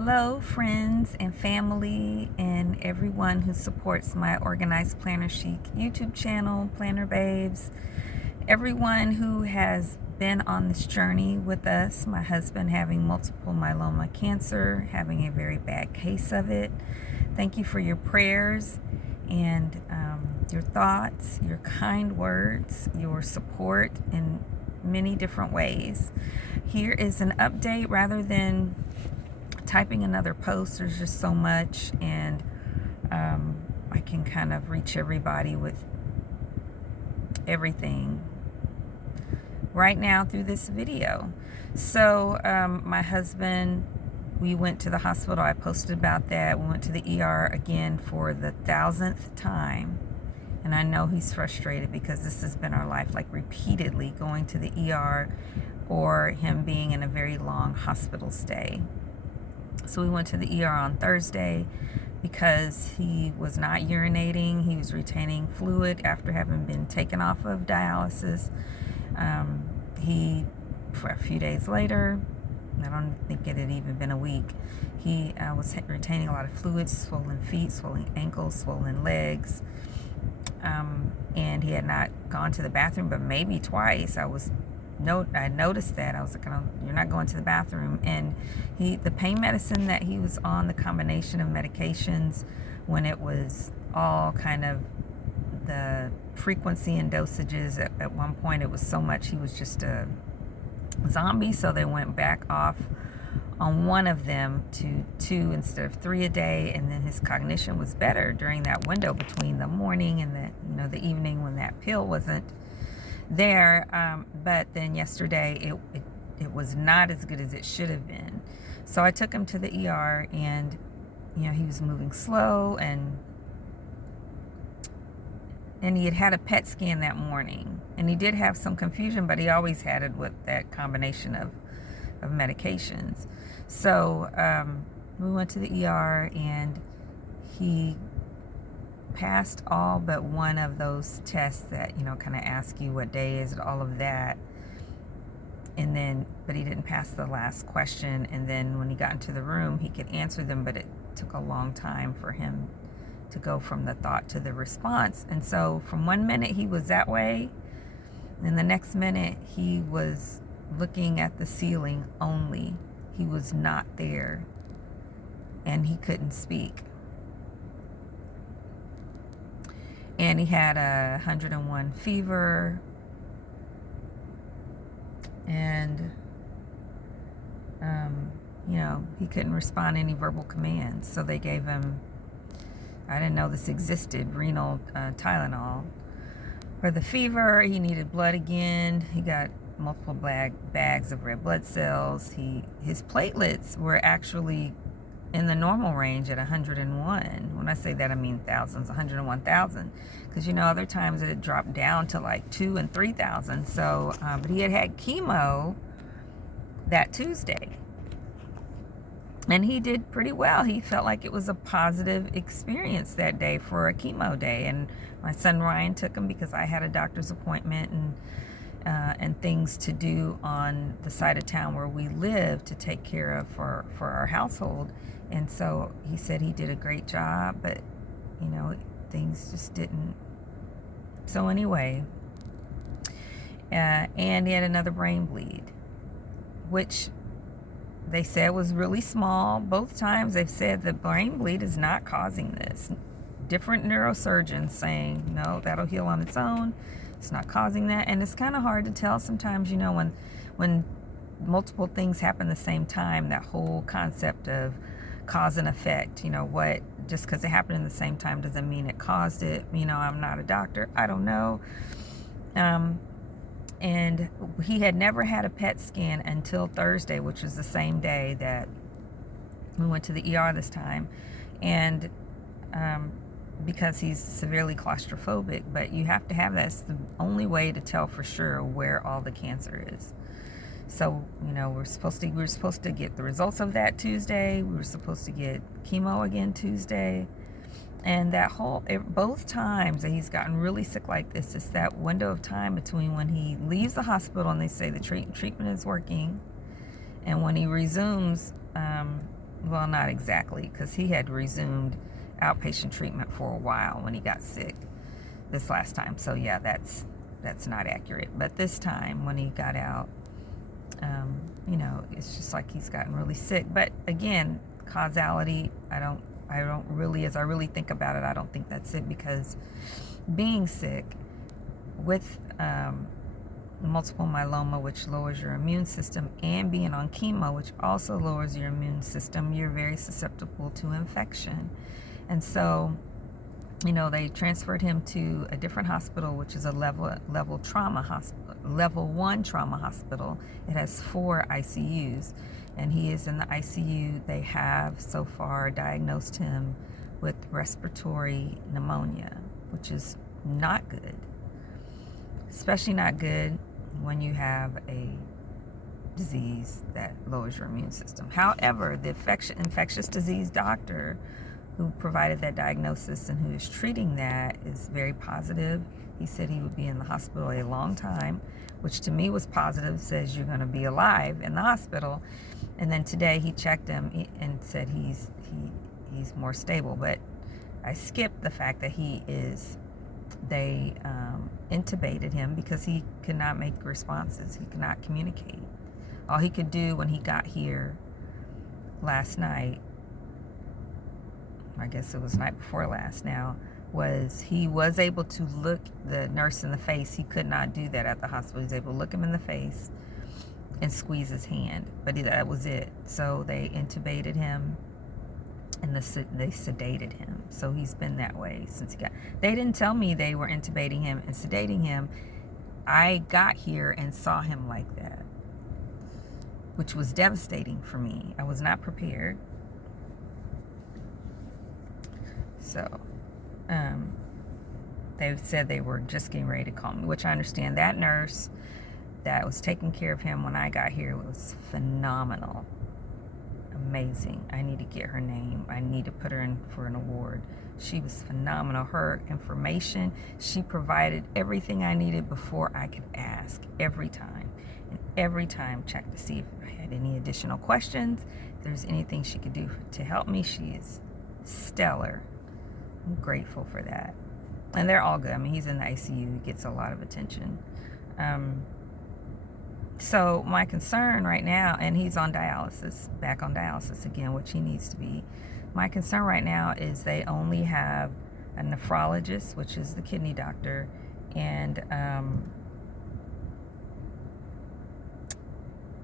Hello, friends and family, and everyone who supports my Organized Planner Chic YouTube channel, Planner Babes. Everyone who has been on this journey with us, my husband having multiple myeloma cancer, having a very bad case of it. Thank you for your prayers and your thoughts, your kind words, your support in many different ways. Here is an update rather than typing another post. There's just so much, and I can kind of reach everybody with everything right now through this video. So my husband, we went to the hospital. I posted about that. We went to the ER again for the 1000th time, and I know he's frustrated because this has been our life, like repeatedly going to the ER or him being in a very long hospital stay. So we went to the ER on Thursday because he was not urinating. He was retaining fluid after having been taken off of dialysis. For a few days later, I don't think it had even been a week, he was retaining a lot of fluid, swollen feet, swollen ankles, swollen legs. And he had not gone to the bathroom, but maybe twice. I noticed that. I was like, you're not going to the bathroom. And the pain medicine that he was on, the combination of medications, when it was all kind of the frequency and dosages, at one point it was so much he was just a zombie. So they went back off on one of them to 2 instead of 3 a day. And then his cognition was better during that window between the morning and the evening when that pill wasn't there. But then yesterday it was not as good as it should have been. So I took him to the ER, and he was moving slow, and he had a PET scan that morning, and he did have some confusion, but he always had it with that combination of medications. So we went to the ER, and he passed all but one of those tests that kind of ask you what day is it, all of that. And then, but he didn't pass the last question. And then when he got into the room, he could answer them, but it took a long time for him to go from the thought to the response. And so from 1 minute he was that way, and the next minute he was looking at the ceiling only. He was not there, and he couldn't speak. And he had 101 fever, and he couldn't respond to any verbal commands. So they gave him, I didn't know this existed, renal Tylenol for the fever. He needed blood again. He got multiple bags of red blood cells. His platelets were actually in the normal range at 101. When I say that, I mean thousands, 101,000. Because other times it had dropped down to like 2,000 and 3,000. So, but he had chemo that Tuesday, and he did pretty well. He felt like it was a positive experience that day for a chemo day. And my son Ryan took him because I had a doctor's appointment and things to do on the side of town where we live to take care of for our household. And so he said he did a great job, but things just didn't. So anyway, and he had another brain bleed, which they said was really small. Both times they've said the brain bleed is not causing this. Different neurosurgeons saying, no, that'll heal on its own. It's not causing that. And it's kind of hard to tell sometimes, when multiple things happen at the same time, that whole concept of cause and effect, just because it happened at the same time doesn't mean it caused it. I'm not a doctor. I don't know. And he had never had a PET scan until Thursday, which was the same day that we went to the ER this time. And because he's severely claustrophobic, but you have to have that. It's the only way to tell for sure where all the cancer is. So, we were supposed to get the results of that Tuesday. We were supposed to get chemo again Tuesday. And both times that he's gotten really sick like this, it's that window of time between when he leaves the hospital and they say the treatment is working, and when he resumes Well, not exactly, because he had resumed outpatient treatment for a while when he got sick this last time. So yeah, that's not accurate. But this time when he got out, it's just like he's gotten really sick. But again, causality, I don't really, as I really think about it, I don't think that's it, because being sick with multiple myeloma, which lowers your immune system, and being on chemo, which also lowers your immune system, you're very susceptible to infection. And so, they transferred him to a different hospital, which is a level trauma hospital, level 1 trauma hospital. It has 4 ICUs, and he is in the ICU. They have so far diagnosed him with respiratory pneumonia, which is not good, especially not good when you have a disease that lowers your immune system. However, the infectious disease doctor who provided that diagnosis and who is treating that is very positive. He said he would be in the hospital a long time, which to me was positive. Says you're going to be alive in the hospital. And then today he checked him and said he's more stable. But I skipped the fact that they intubated him because he could not make responses. He could not communicate. All he could do when he got here last night, I guess it was night before last now, was he was able to look the nurse in the face. He could not do that at the hospital. He was able to look him in the face and squeeze his hand, but that was it. So they intubated him and they sedated him. So he's been that way since he got. They didn't tell me they were intubating him and sedating him. I got here and saw him like that, which was devastating for me. I was not prepared. So they said they were just getting ready to call me, which I understand. That nurse that was taking care of him when I got here was phenomenal. Amazing. I need to get her name. I need to put her in for an award. She was phenomenal. Her information, she provided everything I needed before I could ask, every time. And every time checked to see if I had any additional questions, if there's anything she could do to help me. She is stellar. I'm grateful for that. And they're all good. I mean, he's in the ICU. He gets a lot of attention. So my concern right now, and he's on dialysis, back on dialysis again, which he needs to be. My concern right now is they only have a nephrologist, which is the kidney doctor, and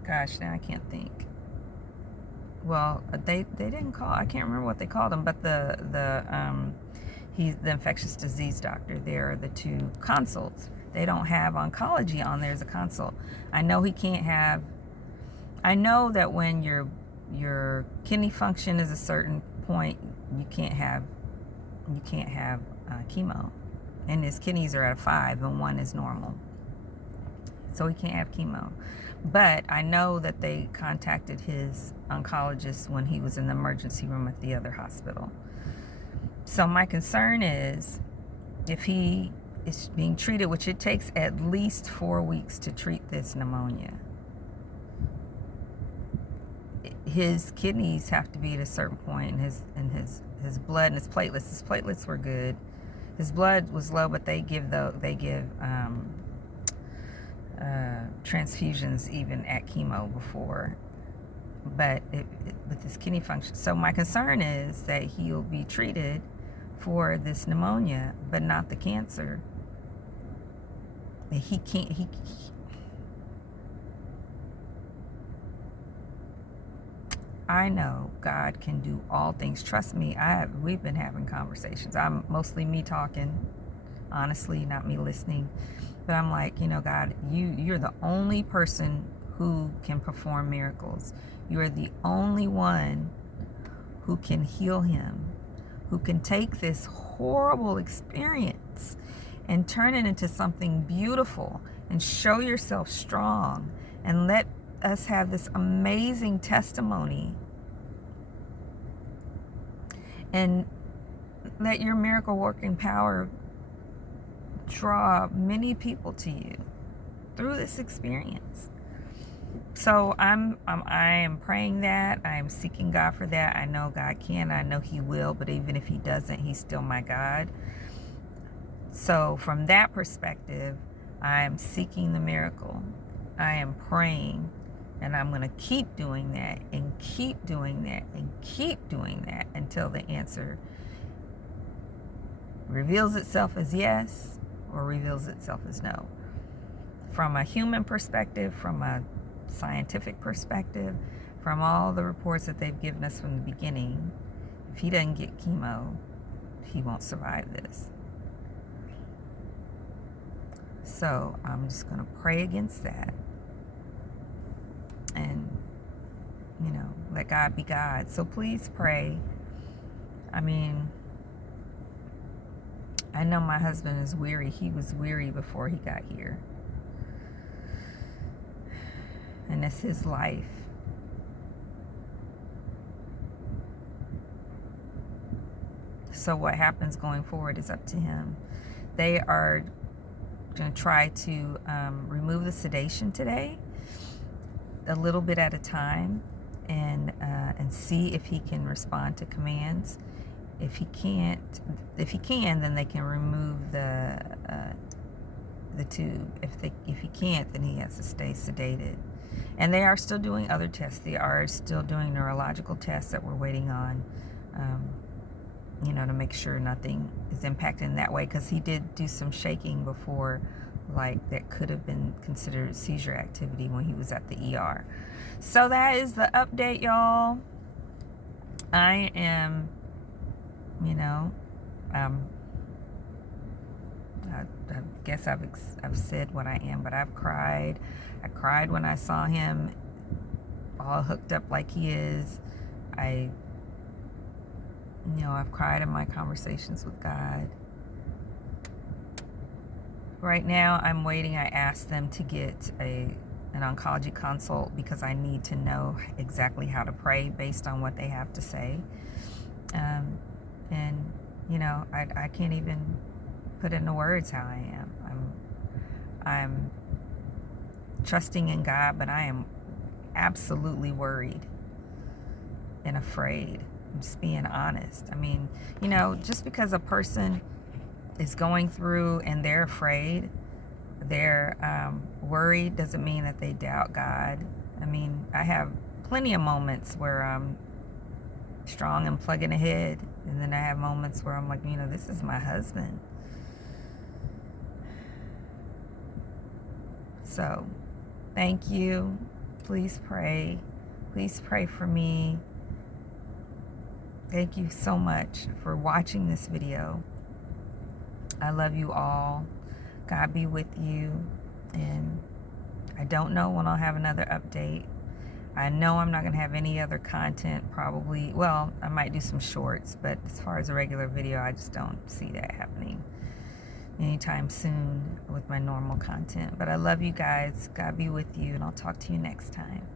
gosh, now I can't think. Well, they didn't call. I can't remember what they called him, but he's the infectious disease doctor. They're the 2 consults. They don't have oncology on there as a consult. I know he can't have. I know that when your kidney function is a certain point, you can't have chemo, and his kidneys are at a 5 and 1 is normal, so he can't have chemo. But I know that they contacted his oncologist when he was in the emergency room at the other hospital. So my concern is if he is being treated, which it takes at least 4 weeks to treat this pneumonia, his kidneys have to be at a certain point, and his blood and his platelets. His platelets were good. His blood was low, but they give transfusions even at chemo before. But with his kidney function, so my concern is that he'll be treated for this pneumonia, but not the cancer. He can't. I know God can do all things. Trust me. We've been having conversations. I'm mostly me talking, honestly, not me listening. But I'm like, God, you're the only person who can perform miracles. You are the only one who can heal him, who can take this horrible experience and turn it into something beautiful and show yourself strong and let us have this amazing testimony, and let your miracle working power draw many people to you through this experience. So I am praying that. I am seeking God for that. I know God can. I know He will. But even if He doesn't, He's still my God. So from that perspective, I am seeking the miracle. I am praying, and I'm going to keep doing that and keep doing that and keep doing that until the answer reveals itself as yes or reveals itself as no. From a human perspective, from a scientific perspective, from all the reports that they've given us from the beginning, if he doesn't get chemo, he won't survive this. So I'm just going to pray against that and, let God be God. So please pray. I mean, I know my husband is weary. He was weary before he got here. And it's his life. So what happens going forward is up to him. They are going to try to remove the sedation today, a little bit at a time, and see if he can respond to commands. If he can, then they can remove the tube. If he can't, then he has to stay sedated. And they are still doing other tests. They are still doing neurological tests that we're waiting on, to make sure nothing is impacted in that way, because he did do some shaking before, like that could have been considered seizure activity when he was at the ER. So that is the update, y'all. I am, I guess I've said what I am, but I've cried. I cried when I saw him all hooked up like he is. I've cried in my conversations with God. Right now, I'm waiting. I asked them to get an oncology consult because I need to know exactly how to pray based on what they have to say. I can't even put into words how I am. I'm trusting in God, but I am absolutely worried and afraid. I'm just being honest. I mean, just because a person is going through and they're afraid, they're worried, doesn't mean that they doubt God. I mean, I have plenty of moments where I'm strong and plugging ahead, and then I have moments where I'm like, this is my husband. So thank you. Please pray. Please pray for me. Thank you so much for watching this video. I love you all. God be with you. And I don't know when I'll have another update. I know I'm not going to have any other content probably. Well, I might do some shorts, but as far as a regular video, I just don't see that happening anytime soon with my normal content. But I love you guys. God be with you, and I'll talk to you next time.